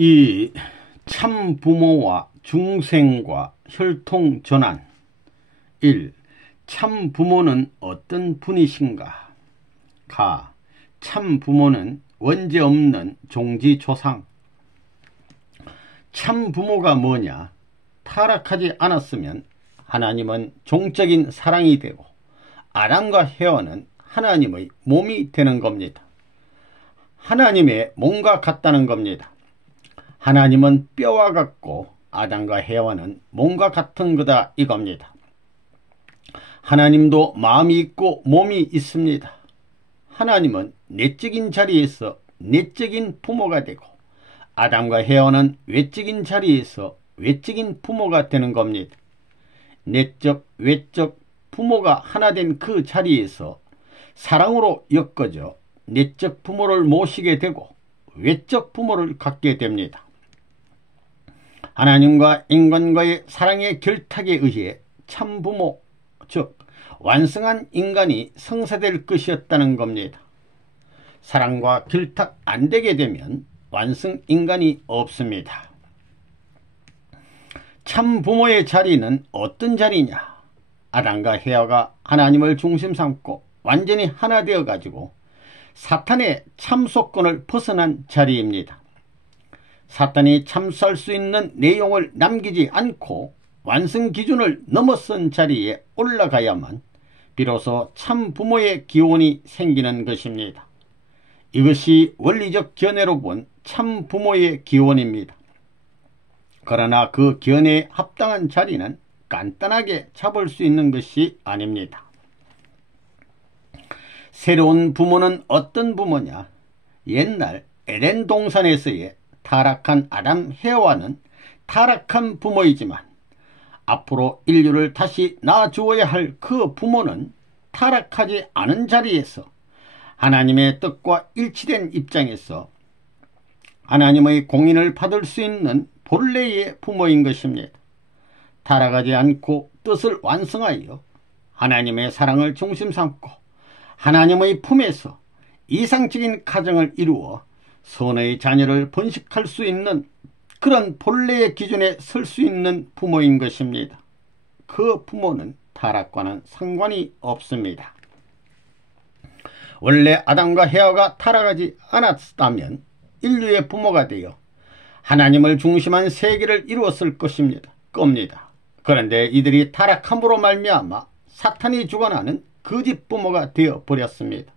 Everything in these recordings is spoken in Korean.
이 참부모와 중생과 혈통 전환. 1. 참부모는 어떤 분이신가? 가. 참부모는 원죄 없는 종지조상. 참부모가 뭐냐? 타락하지 않았으면 하나님은 종적인 사랑이 되고 아담과 헤와는 하나님의 몸이 되는 겁니다. 하나님의 몸과 같다는 겁니다. 하나님은 뼈와 같고 아담과 헤와는 몸과 같은 거다 이겁니다. 하나님도 마음이 있고 몸이 있습니다. 하나님은 내적인 자리에서 내적인 부모가 되고 아담과 헤와는 외적인 자리에서 외적인 부모가 되는 겁니다. 내적, 외적 부모가 하나 된 그 자리에서 사랑으로 엮어져 내적 부모를 모시게 되고 외적 부모를 갖게 됩니다. 하나님과 인간과의 사랑의 결탁에 의해 참부모, 즉 완성한 인간이 성사될 것이었다는 겁니다. 사랑과 결탁 안 되게 되면 완성 인간이 없습니다. 참부모의 자리는 어떤 자리냐? 아담과 헤와가 하나님을 중심 삼고 완전히 하나 되어 가지고 사탄의 참소권을 벗어난 자리입니다. 사탄이 참수할 수 있는 내용을 남기지 않고 완성 기준을 넘어선 자리에 올라가야만 비로소 참부모의 기원이 생기는 것입니다. 이것이 원리적 견해로 본 참부모의 기원입니다. 그러나 그 견해에 합당한 자리는 간단하게 잡을 수 있는 것이 아닙니다. 새로운 부모는 어떤 부모냐? 옛날 에덴 동산에서의 타락한 아담 헤와는 타락한 부모이지만 앞으로 인류를 다시 낳아주어야 할 그 부모는 타락하지 않은 자리에서 하나님의 뜻과 일치된 입장에서 하나님의 공인을 받을 수 있는 본래의 부모인 것입니다. 타락하지 않고 뜻을 완성하여 하나님의 사랑을 중심 삼고 하나님의 품에서 이상적인 가정을 이루어 선의 자녀를 번식할 수 있는 그런 본래의 기준에 설 수 있는 부모인 것입니다. 그 부모는 타락과는 상관이 없습니다. 원래 아담과 헤와가 타락하지 않았다면 인류의 부모가 되어 하나님을 중심한 세계를 이루었을 겁니다. 그런데 이들이 타락함으로 말미암아 사탄이 주관하는 거짓 부모가 되어 버렸습니다.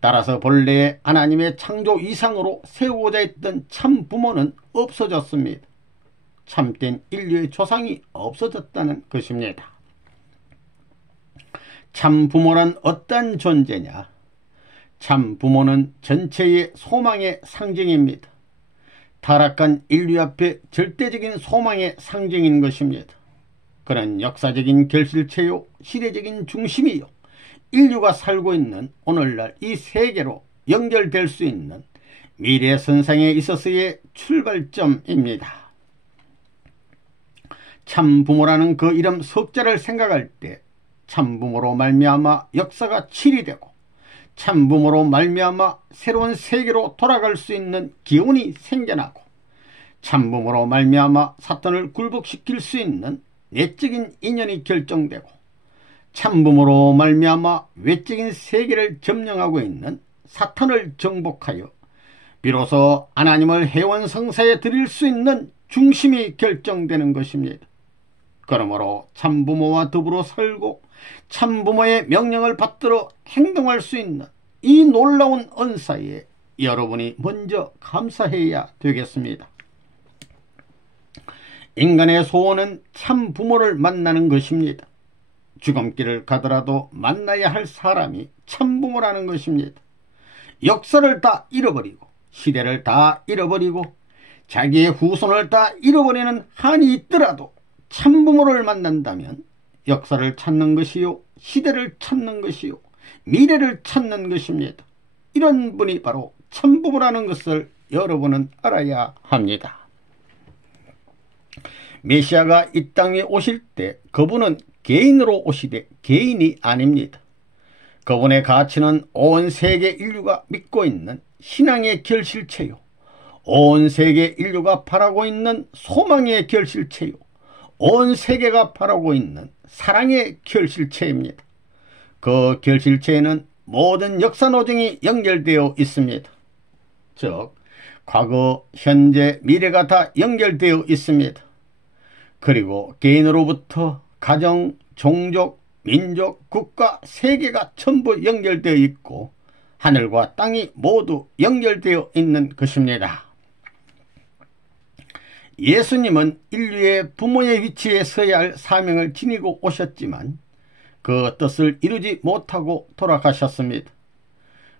따라서 본래의 하나님의 창조 이상으로 세우고자 했던 참 부모는 없어졌습니다. 참된 인류의 조상이 없어졌다는 것입니다. 참 부모란 어떤 존재냐? 참 부모는 전체의 소망의 상징입니다. 타락한 인류 앞에 절대적인 소망의 상징인 것입니다. 그는 역사적인 결실체요, 시대적인 중심이요, 인류가 살고 있는 오늘날 이 세계로 연결될 수 있는 미래 선상에 있어서의 출발점입니다. 참부모라는 그 이름 석자를 생각할 때 참부모로 말미암아 역사가 치리되고 참부모로 말미암아 새로운 세계로 돌아갈 수 있는 기운이 생겨나고 참부모로 말미암아 사탄을 굴복시킬 수 있는 내적인 인연이 결정되고 참부모로 말미암아 외적인 세계를 점령하고 있는 사탄을 정복하여 비로소 하나님을 해원성사에 드릴 수 있는 중심이 결정되는 것입니다. 그러므로 참부모와 더불어 살고 참부모의 명령을 받들어 행동할 수 있는 이 놀라운 은사에 여러분이 먼저 감사해야 되겠습니다. 인간의 소원은 참부모를 만나는 것입니다. 죽음길을 가더라도 만나야 할 사람이 참부모라는 것입니다. 역사를 다 잃어버리고 시대를 다 잃어버리고 자기의 후손을 다 잃어버리는 한이 있더라도 참부모를 만난다면 역사를 찾는 것이요, 시대를 찾는 것이요, 미래를 찾는 것입니다. 이런 분이 바로 참부모라는 것을 여러분은 알아야 합니다. 메시아가 이 땅에 오실 때 그분은 개인으로 오시되 개인이 아닙니다. 그분의 가치는 온 세계 인류가 믿고 있는 신앙의 결실체요, 온 세계 인류가 바라고 있는 소망의 결실체요, 온 세계가 바라고 있는 사랑의 결실체입니다. 그 결실체에는 모든 역사 노정이 연결되어 있습니다. 즉 과거, 현재, 미래가 다 연결되어 있습니다. 그리고 개인으로부터 가정, 종족, 민족, 국가, 세계가 전부 연결되어 있고 하늘과 땅이 모두 연결되어 있는 것입니다. 예수님은 인류의 부모의 위치에 서야 할 사명을 지니고 오셨지만 그 뜻을 이루지 못하고 돌아가셨습니다.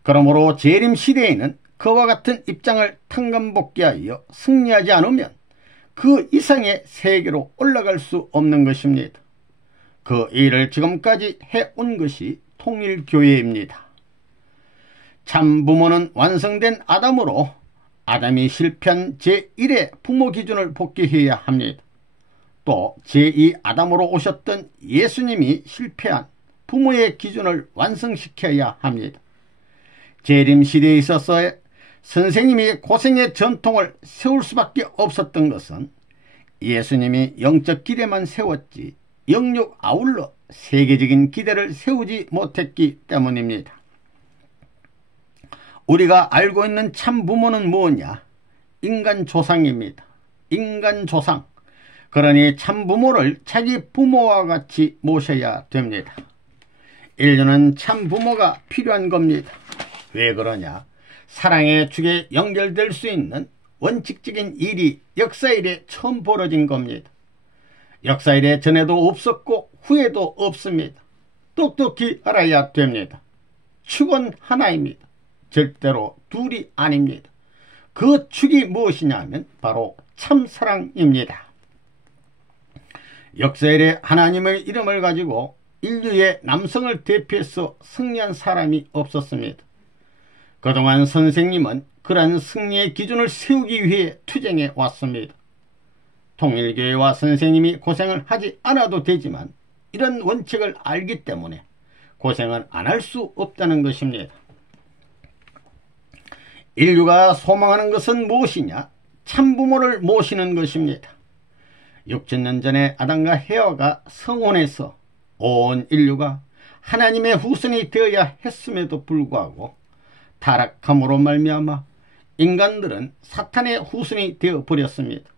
그러므로 재림 시대에는 그와 같은 입장을 탕감복귀하여 승리하지 않으면 그 이상의 세계로 올라갈 수 없는 것입니다. 그 일을 지금까지 해온 것이 통일교회입니다. 참 부모는 완성된 아담으로 아담이 실패한 제1의 부모 기준을 복귀해야 합니다. 또 제2 아담으로 오셨던 예수님이 실패한 부모의 기준을 완성시켜야 합니다. 재림 시대에 있어서 선생님이 고생의 전통을 세울 수밖에 없었던 것은 예수님이 영적 기대만 세웠지 영육 아울러 세계적인 기대를 세우지 못했기 때문입니다. 우리가 알고 있는 참 부모는 뭐냐? 인간 조상입니다. 인간 조상. 그러니 참 부모를 자기 부모와 같이 모셔야 됩니다. 인류는 참 부모가 필요한 겁니다. 왜 그러냐? 사랑의 축에 연결될 수 있는 원칙적인 일이 역사일에 처음 벌어진 겁니다. 역사일에 전에도 없었고 후에도 없습니다. 똑똑히 알아야 됩니다. 축은 하나입니다. 절대로 둘이 아닙니다. 그 축이 무엇이냐면 바로 참사랑입니다. 역사일에 하나님의 이름을 가지고 인류의 남성을 대표해서 승리한 사람이 없었습니다. 그동안 선생님은 그러한 승리의 기준을 세우기 위해 투쟁해 왔습니다. 통일교회와 선생님이 고생을 하지 않아도 되지만 이런 원칙을 알기 때문에 고생을 안 할 수 없다는 것입니다. 인류가 소망하는 것은 무엇이냐? 참부모를 모시는 것입니다. 6000년 전에 아담과 헤와가 성혼해서 온 인류가 하나님의 후손이 되어야 했음에도 불구하고 타락함으로 말미암아 인간들은 사탄의 후손이 되어버렸습니다.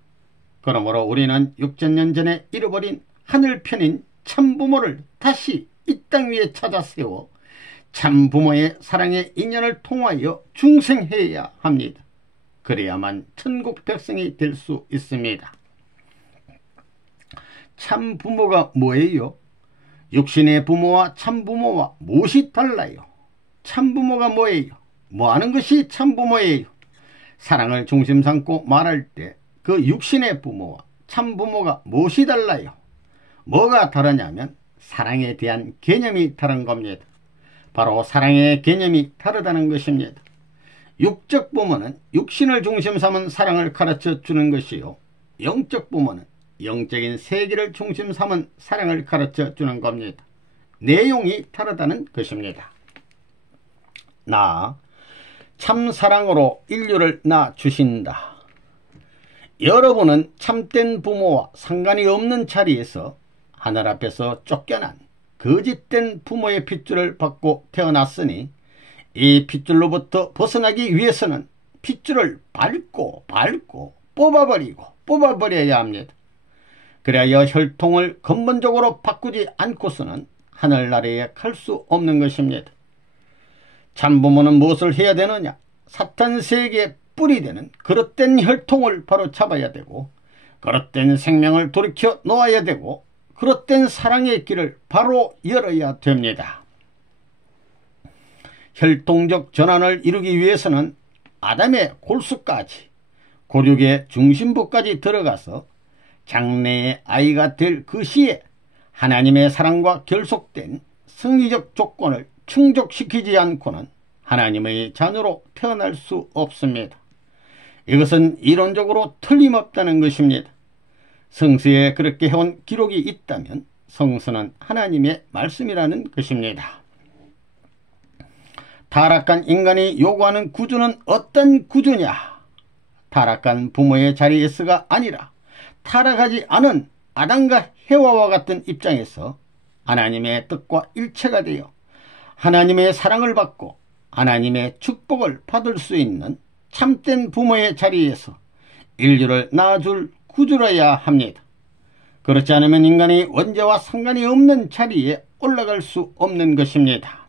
그러므로 우리는 6000년 전에 잃어버린 하늘편인 참부모를 다시 이 땅 위에 찾아 세워 참부모의 사랑의 인연을 통하여 중생해야 합니다. 그래야만 천국 백성이 될 수 있습니다. 참부모가 뭐예요? 육신의 부모와 참부모와 무엇이 달라요? 참부모가 뭐예요? 뭐하는 것이 참부모예요? 사랑을 중심 삼고 말할 때 그 육신의 부모와 참부모가 무엇이 달라요? 뭐가 다르냐면 사랑에 대한 개념이 다른 겁니다. 바로 사랑의 개념이 다르다는 것입니다. 육적 부모는 육신을 중심 삼은 사랑을 가르쳐 주는 것이요, 영적 부모는 영적인 세계를 중심 삼은 사랑을 가르쳐 주는 겁니다. 내용이 다르다는 것입니다. 나 참사랑으로 인류를 낳아주신다. 여러분은 참된 부모와 상관이 없는 자리에서 하늘 앞에서 쫓겨난 거짓된 부모의 핏줄을 받고 태어났으니 이 핏줄로부터 벗어나기 위해서는 핏줄을 밟고 뽑아버려야 합니다. 그래야 혈통을 근본적으로 바꾸지 않고서는 하늘나라에 갈 수 없는 것입니다. 참부모는 무엇을 해야 되느냐? 사탄 세계의 뿌리 되는 그릇된 혈통을 바로 잡아야 되고, 그릇된 생명을 돌이켜 놓아야 되고, 그릇된 사랑의 길을 바로 열어야 됩니다. 혈통적 전환을 이루기 위해서는 아담의 골수까지, 고륙의 중심부까지 들어가서 장래의 아이가 될 그 시에 하나님의 사랑과 결속된 성리적 조건을 충족시키지 않고는 하나님의 자녀로 태어날 수 없습니다. 이것은 이론적으로 틀림없다는 것입니다. 성서에 그렇게 해온 기록이 있다면 성서는 하나님의 말씀이라는 것입니다. 타락한 인간이 요구하는 구주는 어떤 구주냐? 타락한 부모의 자리에서가 아니라 타락하지 않은 아담과 해와와 같은 입장에서 하나님의 뜻과 일체가 되어 하나님의 사랑을 받고 하나님의 축복을 받을 수 있는 참된 부모의 자리에서 인류를 낳아줄 구주라야 합니다. 그렇지 않으면 인간이 원죄와 상관이 없는 자리에 올라갈 수 없는 것입니다.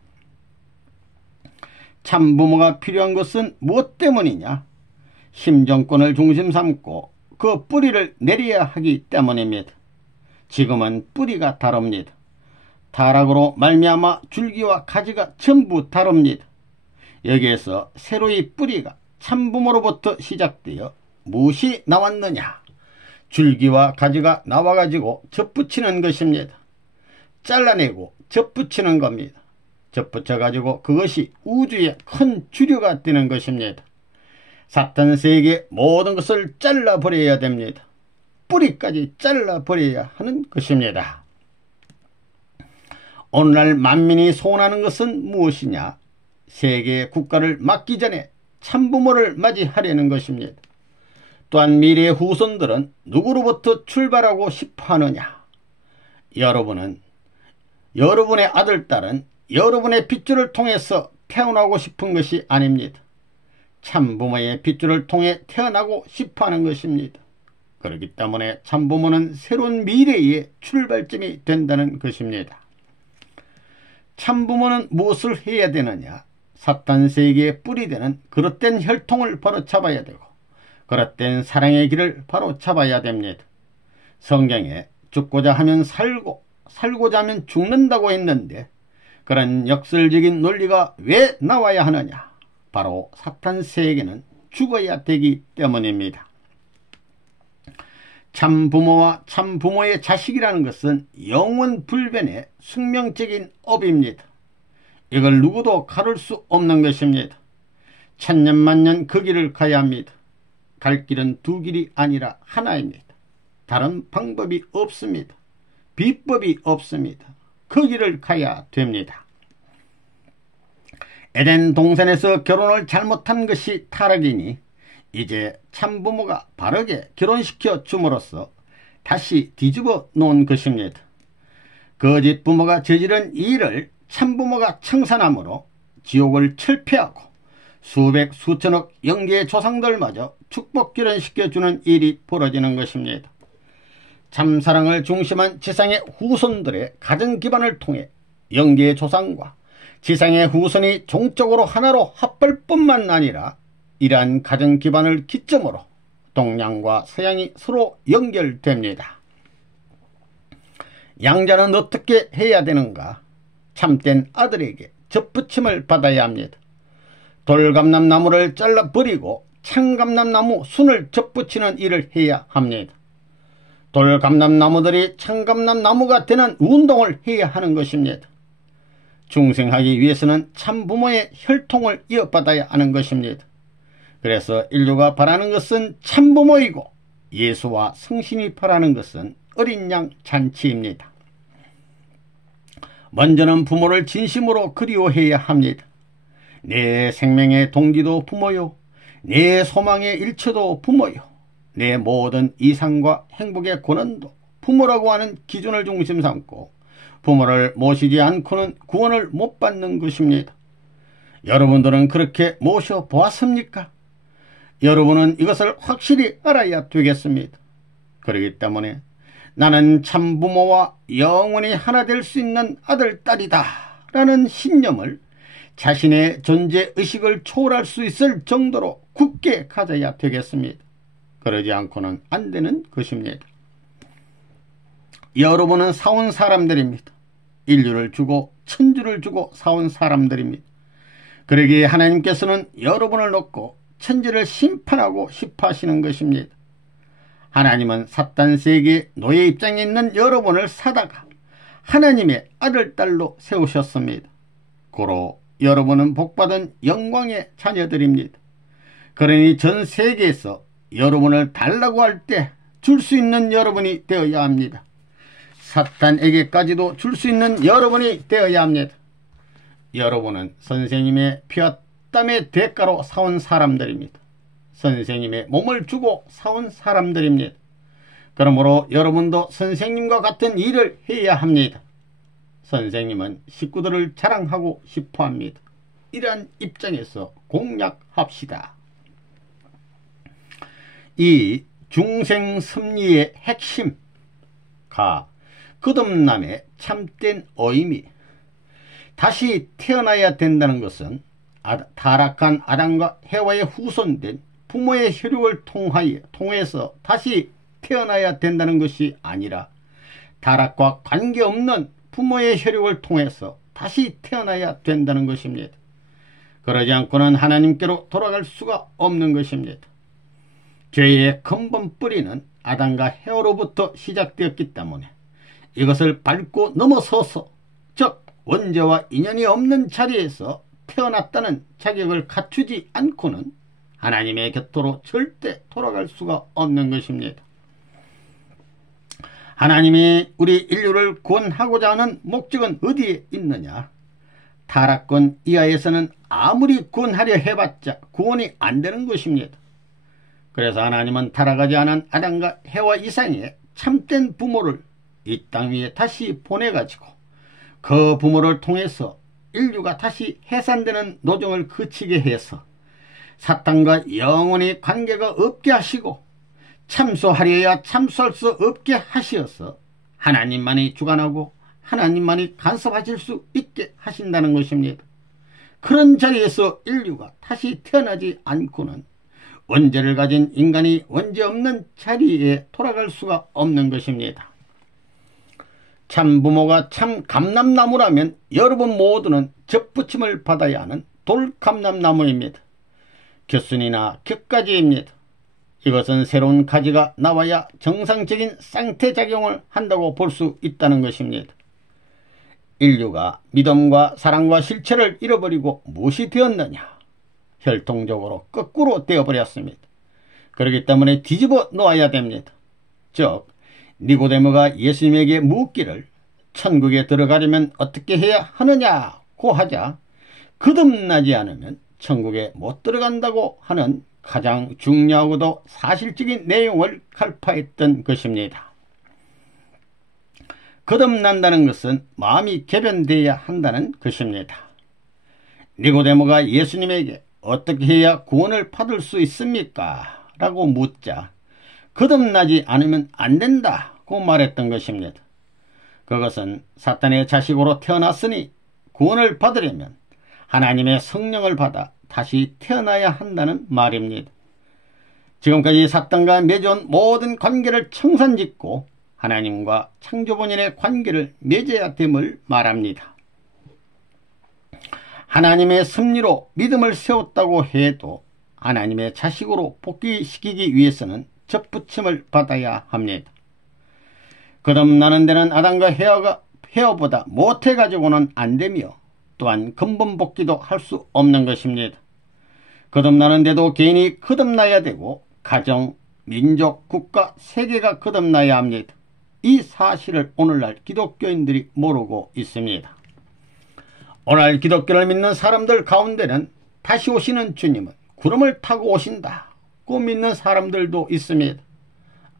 참부모가 필요한 것은 무엇 때문이냐? 심정권을 중심 삼고 그 뿌리를 내려야 하기 때문입니다. 지금은 뿌리가 다릅니다. 타락으로 말미암아 줄기와 가지가 전부 다릅니다. 여기에서 새로이 뿌리가 참부모로부터 시작되어 무엇이 나왔느냐? 줄기와 가지가 나와가지고 젖붙이는 것입니다. 잘라내고 젖붙이는 겁니다. 젖붙여가지고 그것이 우주의 큰 주류가 되는 것입니다. 사탄 세계 모든 것을 잘라버려야 됩니다. 뿌리까지 잘라버려야 하는 것입니다. 오늘날 만민이 소원하는 것은 무엇이냐? 세계의 국가를 맡기 전에 참부모를 맞이하려는 것입니다. 또한 미래의 후손들은 누구로부터 출발하고 싶어 하느냐? 여러분은 여러분의 아들, 딸은 여러분의 핏줄을 통해서 태어나고 싶은 것이 아닙니다. 참부모의 핏줄을 통해 태어나고 싶어 하는 것입니다. 그렇기 때문에 참부모는 새로운 미래의 출발점이 된다는 것입니다. 참부모는 무엇을 해야 되느냐? 사탄 세계의 뿌리 되는 그릇된 혈통을 바로 잡아야 되고 그릇된 사랑의 길을 바로 잡아야 됩니다. 성경에 죽고자 하면 살고 살고자 하면 죽는다고 했는데 그런 역설적인 논리가 왜 나와야 하느냐? 바로 사탄 세계는 죽어야 되기 때문입니다. 참부모와 참부모의 자식이라는 것은 영원 불변의 숙명적인 업입니다. 이걸 누구도 가를 수 없는 것입니다. 천년만년 그 길을 가야 합니다. 갈 길은 두 길이 아니라 하나입니다. 다른 방법이 없습니다. 비법이 없습니다. 그 길을 가야 됩니다. 에덴 동산에서 결혼을 잘못한 것이 타락이니 이제 참부모가 바르게 결혼시켜 줌으로써 다시 뒤집어 놓은 것입니다. 거짓 부모가 저지른 이 일을 참부모가 청산함으로 지옥을 철폐하고 수백 수천억 영계의 조상들마저 축복 결혼시켜주는 일이 벌어지는 것입니다. 참사랑을 중심한 지상의 후손들의 가정 기반을 통해 영계의 조상과 지상의 후손이 종적으로 하나로 합할 뿐만 아니라 이러한 가정 기반을 기점으로 동양과 서양이 서로 연결됩니다. 양자는 어떻게 해야 되는가? 참된 아들에게 젖붙임을 받아야 합니다. 돌감람나무를 잘라버리고 참감람나무 순을 젖붙이는 일을 해야 합니다. 돌감람나무들이 참감람나무가 되는 운동을 해야 하는 것입니다. 중생하기 위해서는 참부모의 혈통을 이어받아야 하는 것입니다. 그래서 인류가 바라는 것은 참부모이고 예수와 성신이 바라는 것은 어린 양 잔치입니다. 먼저는 부모를 진심으로 그리워해야 합니다. 내 생명의 동기도 부모요, 내 소망의 일처도 부모요, 내 모든 이상과 행복의 권한도 부모라고 하는 기준을 중심 삼고 부모를 모시지 않고는 구원을 못 받는 것입니다. 여러분들은 그렇게 모셔보았습니까? 여러분은 이것을 확실히 알아야 되겠습니다. 그렇기 때문에 나는 참부모와 영원히 하나 될 수 있는 아들, 딸이다 라는 신념을 자신의 존재의식을 초월할 수 있을 정도로 굳게 가져야 되겠습니다. 그러지 않고는 안 되는 것입니다. 여러분은 사온 사람들입니다. 인류를 주고 천주를 주고 사온 사람들입니다. 그러기에 하나님께서는 여러분을 놓고 천지를 심판하고 싶어 하시는 것입니다. 하나님은 사탄 세계 노예 입장에 있는 여러분을 사다가 하나님의 아들, 딸로 세우셨습니다. 고로 여러분은 복받은 영광의 자녀들입니다. 그러니 전 세계에서 여러분을 달라고 할 때 줄 수 있는 여러분이 되어야 합니다. 사탄에게까지도 줄 수 있는 여러분이 되어야 합니다. 여러분은 선생님의 피와 땀의 대가로 사온 사람들입니다. 선생님의 몸을 주고 사온 사람들입니다. 그러므로 여러분도 선생님과 같은 일을 해야 합니다. 선생님은 식구들을 자랑하고 싶어 합니다. 이러한 입장에서 공략합시다. 이 중생섭리의 핵심 거듭남의 참된 의미, 다시 태어나야 된다는 것은 타락한 아담과 해와의 후손된 부모의 혈육을 통해서 다시 태어나야 된다는 것이 아니라 타락과 관계없는 부모의 혈육을 통해서 다시 태어나야 된다는 것입니다. 그러지 않고는 하나님께로 돌아갈 수가 없는 것입니다. 죄의 근본 뿌리는 아담과 해와로부터 시작되었기 때문에 이것을 밟고 넘어서서, 즉 원죄와 인연이 없는 자리에서 태어났다는 자격을 갖추지 않고는 하나님의 곁으로 절대 돌아갈 수가 없는 것입니다. 하나님이 우리 인류를 구원하고자 하는 목적은 어디에 있느냐? 타락권 이하에서는 아무리 구원하려 해봤자 구원이 안 되는 것입니다. 그래서 하나님은 타락하지 않은 아담과 해와 이상의 참된 부모를 이 땅 위에 다시 보내가지고 그 부모를 통해서 인류가 다시 해산되는 노정을 그치게 해서 사탄과 영원히 관계가 없게 하시고 참소하려야 참소할 수 없게 하시어서 하나님만이 주관하고 하나님만이 간섭하실 수 있게 하신다는 것입니다. 그런 자리에서 인류가 다시 태어나지 않고는 원죄를 가진 인간이 원죄 없는 자리에 돌아갈 수가 없는 것입니다. 참부모가 참 감람나무라면 여러분 모두는 접붙임을 받아야 하는 돌감람나무입니다. 겨순이나 격가지입니다. 이것은 새로운 가지가 나와야 정상적인 쌍태작용을 한다고 볼 수 있다는 것입니다. 인류가 믿음과 사랑과 실체를 잃어버리고 무엇이 되었느냐? 혈통적으로 거꾸로 되어버렸습니다. 그렇기 때문에 뒤집어 놓아야 됩니다. 즉 니고데모가 예수님에게 묻기를 천국에 들어가려면 어떻게 해야 하느냐고 하자 거듭나지 않으면 천국에 못 들어간다고 하는 가장 중요하고도 사실적인 내용을 갈파했던 것입니다. 거듭난다는 것은 마음이 개변되어야 한다는 것입니다. 니고데모가 예수님에게 어떻게 해야 구원을 받을 수 있습니까? 라고 묻자 거듭나지 않으면 안 된다고 말했던 것입니다. 그것은 사탄의 자식으로 태어났으니 구원을 받으려면 하나님의 성령을 받아 다시 태어나야 한다는 말입니다. 지금까지 사탄과 맺어온 모든 관계를 청산짓고 하나님과 창조본인의 관계를 맺어야 됨을 말합니다. 하나님의 섭리로 믿음을 세웠다고 해도 하나님의 자식으로 복귀시키기 위해서는 접붙임을 받아야 합니다. 거듭나는 데는 아담과 헤어보다 못해가지고는 안 되며 또한 근본 복귀도 할 수 없는 것입니다. 거듭나는 데도 개인이 거듭나야 되고 가정, 민족, 국가, 세계가 거듭나야 합니다. 이 사실을 오늘날 기독교인들이 모르고 있습니다. 오늘 기독교를 믿는 사람들 가운데는 다시 오시는 주님은 구름을 타고 오신다고 믿는 사람들도 있습니다.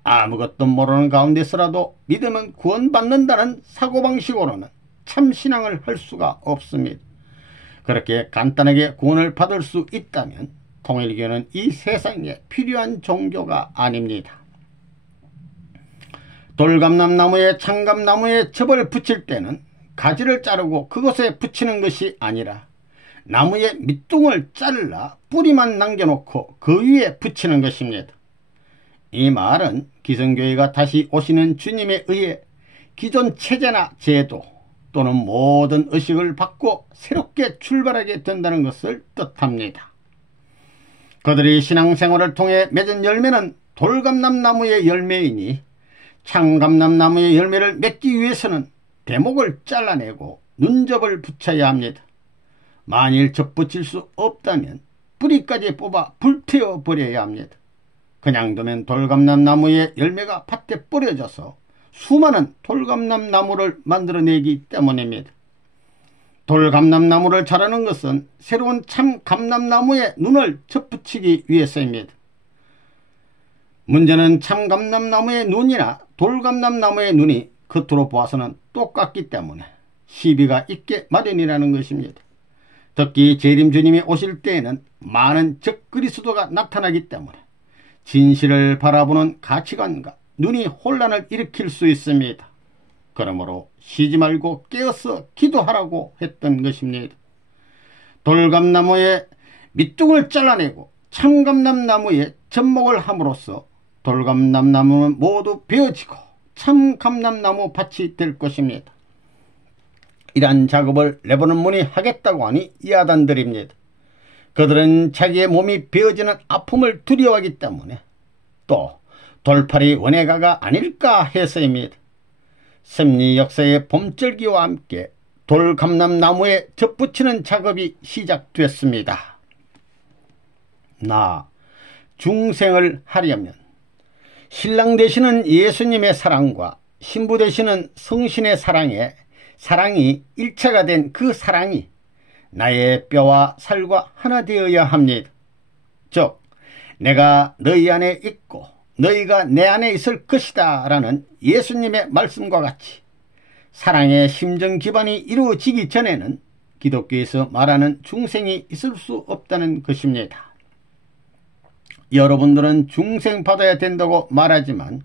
아무것도 모르는 가운데서라도 믿으면 구원받는다는 사고방식으로는 참신앙을 할 수가 없습니다. 그렇게 간단하게 구원을 받을 수 있다면 통일교는 이 세상에 필요한 종교가 아닙니다. 돌감람나무에 창감나무에 접을 붙일 때는 가지를 자르고 그것에 붙이는 것이 아니라 나무의 밑둥을 잘라 뿌리만 남겨놓고 그 위에 붙이는 것입니다. 이 말은 기성교회가 다시 오시는 주님에 의해 기존 체제나 제도 또는 모든 의식을 바꿔 새롭게 출발하게 된다는 것을 뜻합니다. 그들이 신앙생활을 통해 맺은 열매는 돌감람나무의 열매이니 창감람나무의 열매를 맺기 위해서는 대목을 잘라내고 눈접을 붙여야 합니다. 만일 접붙일 수 없다면 뿌리까지 뽑아 불태워 버려야 합니다. 그냥 두면 돌감람나무의 열매가 밭에 뿌려져서 수많은 돌감람나무를 만들어내기 때문입니다. 돌감람나무를 자르는 것은 새로운 참 감람나무에 눈을 접붙이기 위해서입니다. 문제는 참감람나무의 눈이나 돌감람나무의 눈이 겉으로 보아서는 똑같기 때문에 시비가 있게 마련이라는 것입니다. 특히 재림 주님이 오실 때에는 많은 적그리스도가 나타나기 때문에 진실을 바라보는 가치관과 눈이 혼란을 일으킬 수 있습니다. 그러므로 쉬지 말고 깨어서 기도하라고 했던 것입니다. 돌감나무의 밑둥을 잘라내고 참감람나무에 접목을 함으로써 돌감람나무는 모두 베어지고 참감람나무 밭이 될 것입니다. 이러한 작업을 레바논문이 하겠다고 하니 야단들입니다. 그들은 자기의 몸이 베어지는 아픔을 두려워하기 때문에 또 돌팔이 원해가가 아닐까 해서입니다. 섭리 역사의 봄절기와 함께 돌감람나무에 접붙이는 작업이 시작됐습니다. 나 중생을 하려면 신랑 되시는 예수님의 사랑과 신부 되시는 성신의 사랑이 일체가 된 그 사랑이 나의 뼈와 살과 하나 되어야 합니다. 즉 내가 너희 안에 있고 너희가 내 안에 있을 것이다 라는 예수님의 말씀과 같이 사랑의 심정 기반이 이루어지기 전에는 기독교에서 말하는 중생이 있을 수 없다는 것입니다. 여러분들은 중생 받아야 된다고 말하지만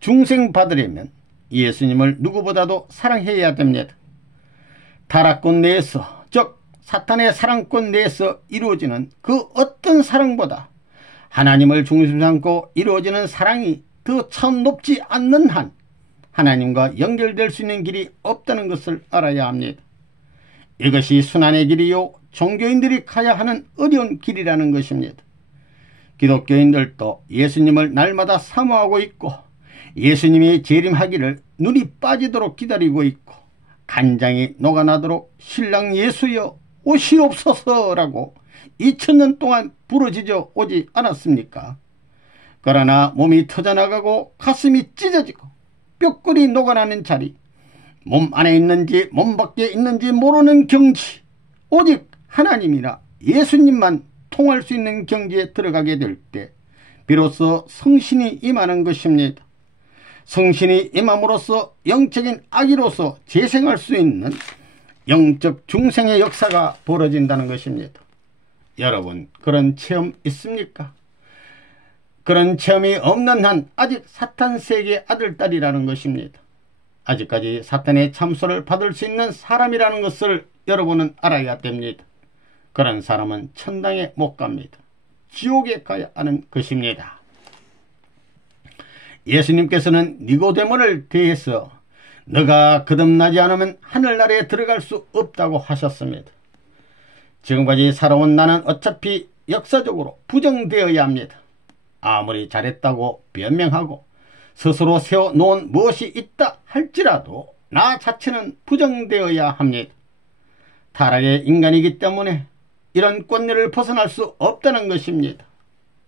중생 받으려면 예수님을 누구보다도 사랑해야 됩니다. 타락권 내에서, 즉 사탄의 사랑권 내에서 이루어지는 그 어떤 사랑보다 하나님을 중심 삼고 이루어지는 사랑이 더 차원 높지 않는 한 하나님과 연결될 수 있는 길이 없다는 것을 알아야 합니다. 이것이 순환의 길이요 종교인들이 가야 하는 어려운 길이라는 것입니다. 기독교인들도 예수님을 날마다 사모하고 있고 예수님이 재림하기를 눈이 빠지도록 기다리고 있고 간장이 녹아나도록 신랑 예수여 오시옵소서라고 2000년 동안 부르짖어 오지 않았습니까? 그러나 몸이 터져나가고 가슴이 찢어지고 뼈골이 녹아나는 자리, 몸 안에 있는지 몸 밖에 있는지 모르는 경지, 오직 하나님이나 예수님만 통할 수 있는 경지에 들어가게 될 때 비로소 성신이 임하는 것입니다. 성신이 임함으로써 영적인 아기로서 재생할 수 있는 영적 중생의 역사가 벌어진다는 것입니다. 여러분 그런 체험 있습니까? 그런 체험이 없는 한 아직 사탄 세계의 아들딸이라는 것입니다. 아직까지 사탄의 참소를 받을 수 있는 사람이라는 것을 여러분은 알아야 됩니다. 그런 사람은 천당에 못 갑니다. 지옥에 가야 하는 것입니다. 예수님께서는 니고데모를 대해서 너가 거듭나지 않으면 하늘나라에 들어갈 수 없다고 하셨습니다. 지금까지 살아온 나는 어차피 역사적으로 부정되어야 합니다. 아무리 잘했다고 변명하고 스스로 세워놓은 무엇이 있다 할지라도 나 자체는 부정되어야 합니다. 타락의 인간이기 때문에 이런 권리를 벗어날 수 없다는 것입니다.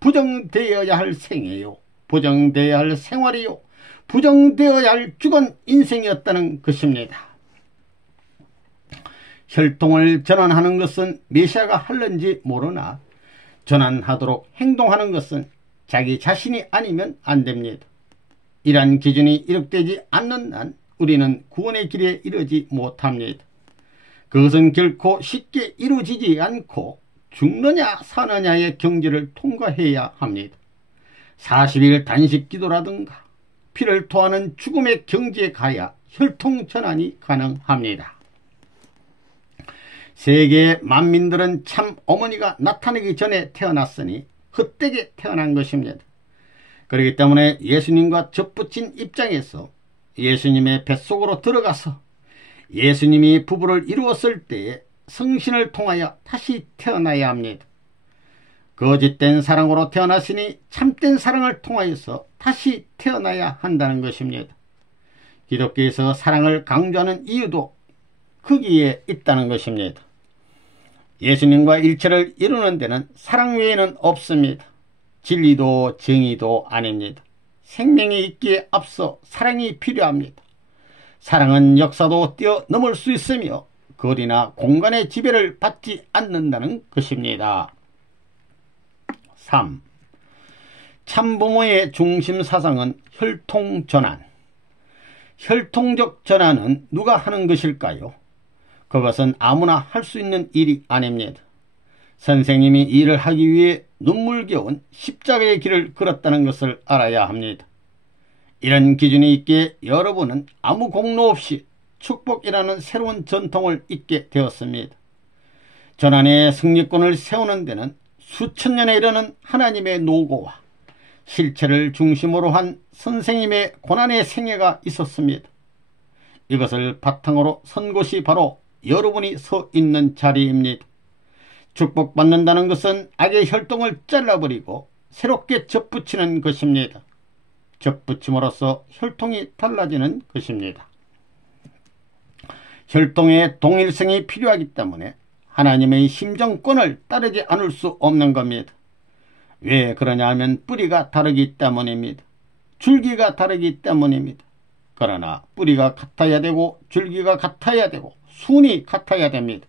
부정되어야 할 생애요, 부정되어야 할 생활이요, 부정되어야 할 주권 인생이었다는 것입니다. 혈통을 전환하는 것은 메시아가 할는지 모르나 전환하도록 행동하는 것은 자기 자신이 아니면 안 됩니다. 이러한 기준이 이룩되지 않는 한 우리는 구원의 길에 이르지 못합니다. 그것은 결코 쉽게 이루어지지 않고 죽느냐 사느냐의 경지를 통과해야 합니다. 40일 단식 기도라든가 피를 토하는 죽음의 경지에 가야 혈통 전환이 가능합니다. 세계의 만민들은 참 어머니가 나타나기 전에 태어났으니 헛되게 태어난 것입니다. 그렇기 때문에 예수님과 접붙인 입장에서 예수님의 뱃속으로 들어가서 예수님이 부부를 이루었을 때에 성신을 통하여 다시 태어나야 합니다. 거짓된 사랑으로 태어났으니 참된 사랑을 통하여서 다시 태어나야 한다는 것입니다. 기독교에서 사랑을 강조하는 이유도 거기에 있다는 것입니다. 예수님과 일체를 이루는 데는 사랑 외에는 없습니다. 진리도 정의도 아닙니다. 생명이 있기에 앞서 사랑이 필요합니다. 사랑은 역사도 뛰어넘을 수 있으며 거리나 공간의 지배를 받지 않는다는 것입니다. 3. 참부모의 중심 사상은 혈통전환. 혈통적 전환은 누가 하는 것일까요? 그것은 아무나 할 수 있는 일이 아닙니다. 선생님이 이 일을 하기 위해 눈물겨운 십자가의 길을 걸었다는 것을 알아야 합니다. 이런 기준이 있기에 여러분은 아무 공로 없이 축복이라는 새로운 전통을 잇게 되었습니다. 전환의 승리권을 세우는 데는 수천 년에 이르는 하나님의 노고와 실체를 중심으로 한 선생님의 고난의 생애가 있었습니다. 이것을 바탕으로 선 곳이 바로 여러분이 서 있는 자리입니다. 축복받는다는 것은 악의 혈통을 잘라버리고 새롭게 접붙이는 것입니다. 접붙임으로써 혈통이 달라지는 것입니다. 혈통의 동일성이 필요하기 때문에 하나님의 심정권을 따르지 않을 수 없는 겁니다. 왜 그러냐 하면 뿌리가 다르기 때문입니다. 줄기가 다르기 때문입니다. 그러나 뿌리가 같아야 되고 줄기가 같아야 되고 순이 같아야 됩니다.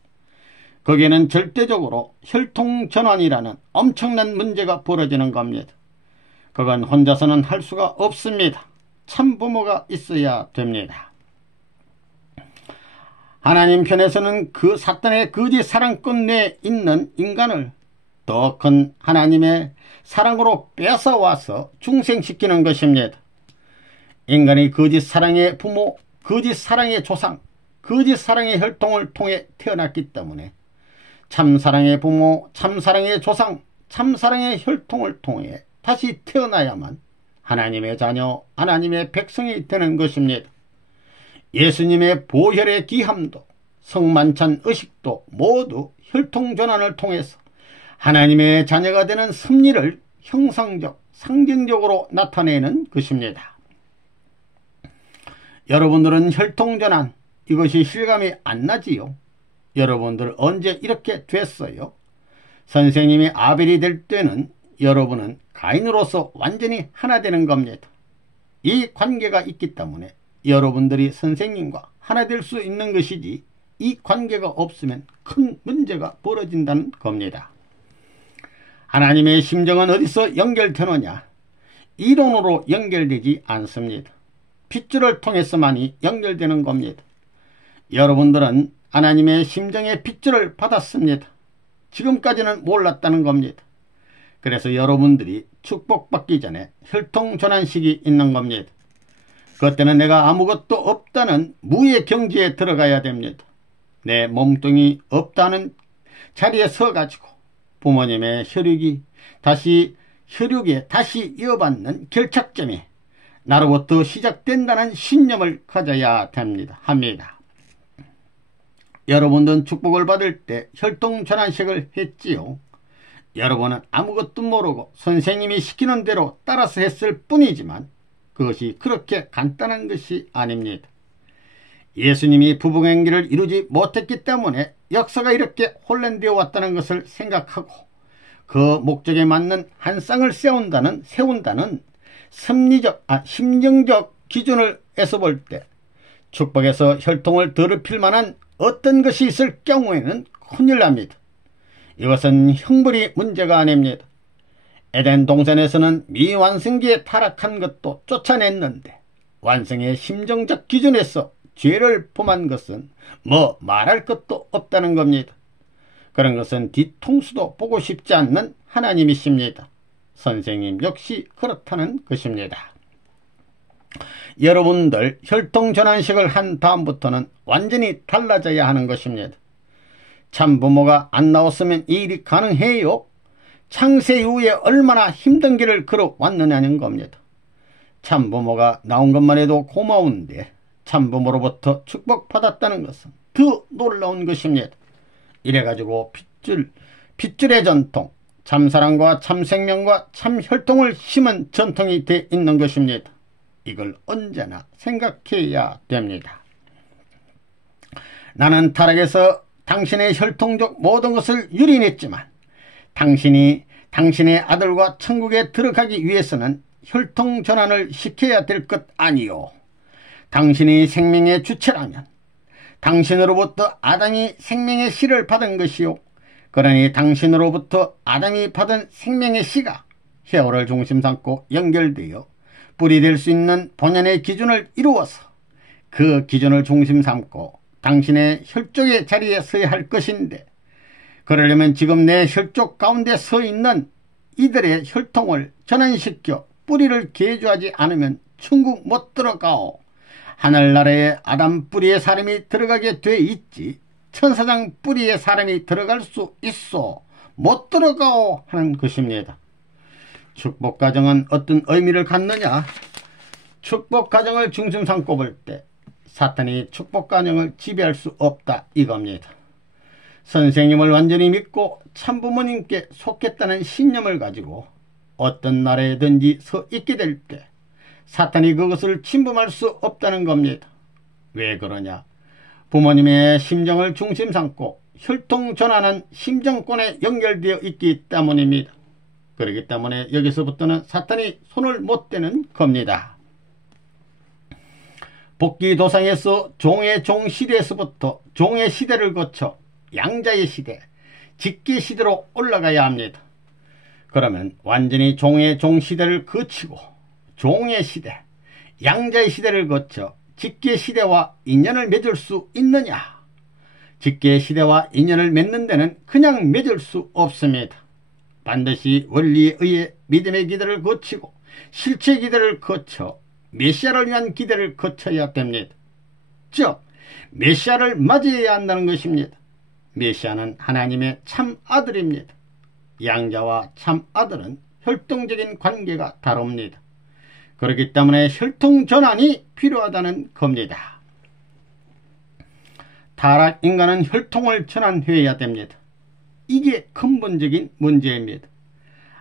거기에는 절대적으로 혈통전환이라는 엄청난 문제가 벌어지는 겁니다. 그건 혼자서는 할 수가 없습니다. 참부모가 있어야 됩니다. 하나님 편에서는 그 사탄의 거짓 사랑권 내에 있는 인간을 더 큰 하나님의 사랑으로 뺏어와서 중생시키는 것입니다. 인간이 거짓 사랑의 부모, 거짓 사랑의 조상, 거짓 사랑의 혈통을 통해 태어났기 때문에 참사랑의 부모, 참사랑의 조상, 참사랑의 혈통을 통해 다시 태어나야만 하나님의 자녀, 하나님의 백성이 되는 것입니다. 예수님의 보혈의 기함도 성만찬 의식도 모두 혈통전환을 통해서 하나님의 자녀가 되는 섭리를 형상적, 상징적으로 나타내는 것입니다. 여러분들은 혈통전환, 이것이 실감이 안 나지요? 여러분들 언제 이렇게 됐어요? 선생님이 아벨이 될 때는 여러분은 가인으로서 완전히 하나 되는 겁니다. 이 관계가 있기 때문에 여러분들이 선생님과 하나 될 수 있는 것이지, 이 관계가 없으면 큰 문제가 벌어진다는 겁니다. 하나님의 심정은 어디서 연결되느냐? 이론으로 연결되지 않습니다. 핏줄을 통해서만이 연결되는 겁니다. 여러분들은 하나님의 심정의 핏줄을 받았습니다. 지금까지는 몰랐다는 겁니다. 그래서 여러분들이 축복받기 전에 혈통전환식이 있는 겁니다. 그때는 내가 아무것도 없다는 무의 경지에 들어가야 됩니다. 내 몸뚱이 없다는 자리에 서가지고 부모님의 혈육에 다시 이어받는 결착점이 나로부터 시작된다는 신념을 가져야 합니다. 여러분들은 축복을 받을 때 혈통전환식을 했지요. 여러분은 아무것도 모르고 선생님이 시키는 대로 따라서 했을 뿐이지만 그것이 그렇게 간단한 것이 아닙니다. 예수님이 부부관계를 이루지 못했기 때문에 역사가 이렇게 혼란되어 왔다는 것을 생각하고 그 목적에 맞는 한 쌍을 세운다는 심정적 기준에서 볼 때 축복에서 혈통을 더럽힐 만한 어떤 것이 있을 경우에는 큰일 납니다. 이것은 형벌이 문제가 아닙니다. 에덴 동산에서는 미완성기에 타락한 것도 쫓아냈는데 완성의 심정적 기준에서 죄를 범한 것은 뭐 말할 것도 없다는 겁니다. 그런 것은 뒤통수도 보고 싶지 않는 하나님이십니다. 선생님 역시 그렇다는 것입니다. 여러분들 혈통전환식을 한 다음부터는 완전히 달라져야 하는 것입니다. 참부모가 안 나왔으면 이 일이 가능해요? 창세 이후에 얼마나 힘든 길을 걸어왔느냐는 겁니다. 참부모가 나온 것만 해도 고마운데 참부모로부터 축복받았다는 것은 더 놀라운 것입니다. 이래가지고 핏줄의 전통, 참사랑과 참생명과 참혈통을 심은 전통이 돼 있는 것입니다. 이걸 언제나 생각해야 됩니다. 나는 타락에서 당신의 혈통적 모든 것을 유린했지만 당신의 아들과 천국에 들어가기 위해서는 혈통전환을 시켜야 될 것 아니요. 당신이 생명의 주체라면 당신으로부터 아담이 생명의 씨를 받은 것이요. 그러니 당신으로부터 아담이 받은 생명의 씨가 혈을 중심 삼고 연결되어 뿔이 될 수 있는 본연의 기준을 이루어서 그 기준을 중심 삼고 당신의 혈족의 자리에 서야 할 것인데, 그러려면 지금 내 혈족 가운데 서 있는 이들의 혈통을 전환시켜 뿌리를 개조하지 않으면 천국 못 들어가오. 하늘나라에 아담 뿌리의 사람이 들어가게 돼 있지 천사장 뿌리의 사람이 들어갈 수 있어 못 들어가오 하는 것입니다. 축복가정은 어떤 의미를 갖느냐? 축복가정을 중심 삼고 볼 때 사탄이 축복가정을 지배할 수 없다 이겁니다. 선생님을 완전히 믿고 참부모님께 속했다는 신념을 가지고 어떤 나라에든지 서 있게 될 때 사탄이 그것을 침범할 수 없다는 겁니다. 왜 그러냐? 부모님의 심정을 중심 삼고 혈통 전환은 심정권에 연결되어 있기 때문입니다. 그렇기 때문에 여기서부터는 사탄이 손을 못 대는 겁니다. 복귀도상에서 종의 종 시대에서부터 종의 시대를 거쳐 양자의 시대, 직계시대로 올라가야 합니다. 그러면 완전히 종의 종 시대를 거치고 종의 시대, 양자의 시대를 거쳐 직계시대와 인연을 맺을 수 있느냐? 직계시대와 인연을 맺는 데는 그냥 맺을 수 없습니다. 반드시 원리에 의해 믿음의 기대를 거치고 실체의 기대를 거쳐 메시아를 위한 기대를 거쳐야 됩니다. 즉 메시아를 맞이해야 한다는 것입니다. 메시아는 하나님의 참 아들입니다. 양자와 참 아들은 혈통적인 관계가 다릅니다. 그렇기 때문에 혈통 전환이 필요하다는 겁니다. 타락 인간은 혈통을 전환해야 됩니다. 이게 근본적인 문제입니다.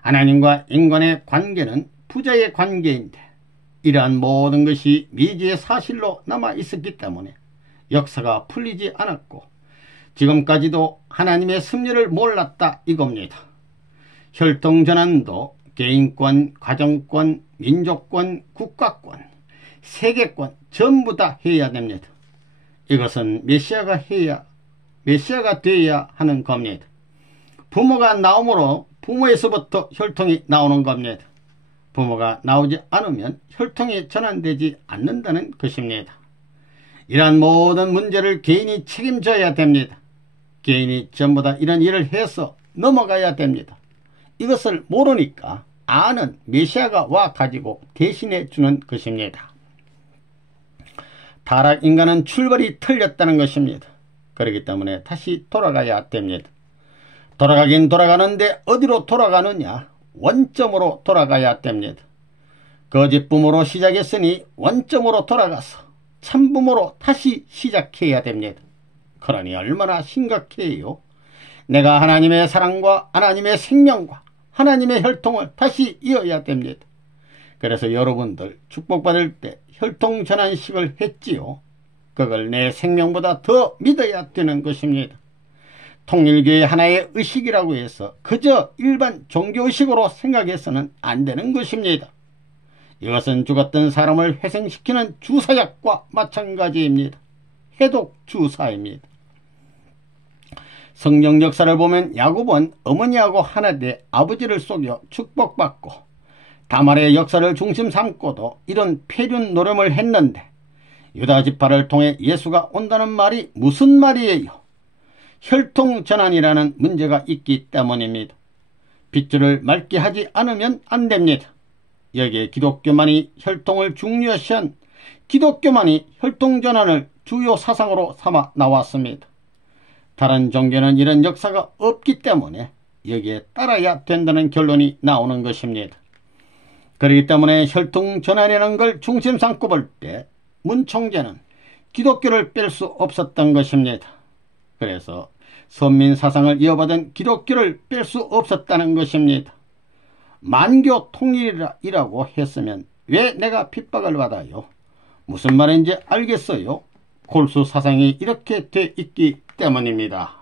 하나님과 인간의 관계는 부자의 관계인데 이러한 모든 것이 미지의 사실로 남아 있었기 때문에 역사가 풀리지 않았고 지금까지도 하나님의 섭리를 몰랐다 이겁니다. 혈통전환도 개인권, 가정권, 민족권, 국가권, 세계권 전부 다 해야 됩니다. 이것은 메시아가 되어야 하는 겁니다. 부모가 나오므로 부모에서부터 혈통이 나오는 겁니다. 부모가 나오지 않으면 혈통이 전환되지 않는다는 것입니다. 이러한 모든 문제를 개인이 책임져야 됩니다. 개인이 전부 다 이런 일을 해서 넘어가야 됩니다. 이것을 모르니까 아는 메시아가 와 가지고 대신해 주는 것입니다. 타락 인간은 출발이 틀렸다는 것입니다. 그렇기 때문에 다시 돌아가야 됩니다. 돌아가긴 돌아가는데 어디로 돌아가느냐? 원점으로 돌아가야 됩니다. 거짓 부모로 시작했으니 원점으로 돌아가서 참부모로 다시 시작해야 됩니다. 그러니 얼마나 심각해요. 내가 하나님의 사랑과 하나님의 생명과 하나님의 혈통을 다시 이어야 됩니다. 그래서 여러분들 축복받을 때 혈통전환식을 했지요. 그걸 내 생명보다 더 믿어야 되는 것입니다. 통일교의 하나의 의식이라고 해서 그저 일반 종교의식으로 생각해서는 안 되는 것입니다. 이것은 죽었던 사람을 회생시키는 주사약과 마찬가지입니다. 해독 주사입니다. 성경 역사를 보면 야곱은 어머니하고 하나 돼 아버지를 속여 축복받고 다말의 역사를 중심 삼고도 이런 폐륜 노름을 했는데 유다 지파를 통해 예수가 온다는 말이 무슨 말이에요? 혈통전환이라는 문제가 있기 때문입니다. 핏줄을 맑게 하지 않으면 안 됩니다. 여기에 기독교만이 혈통을 중요시한 기독교만이 혈통전환을 주요 사상으로 삼아 나왔습니다. 다른 종교는 이런 역사가 없기 때문에 여기에 따라야 된다는 결론이 나오는 것입니다. 그렇기 때문에 혈통전환이라는 걸 중심 삼고 볼 때 문 총재는 기독교를 뺄 수 없었던 것입니다. 그래서 선민 사상을 이어받은 기독교를 뺄 수 없었다는 것입니다. 만교 통일이라고 했으면 왜 내가 핍박을 받아요? 무슨 말인지 알겠어요? 골수 사상이 이렇게 돼 있기 때문입니다.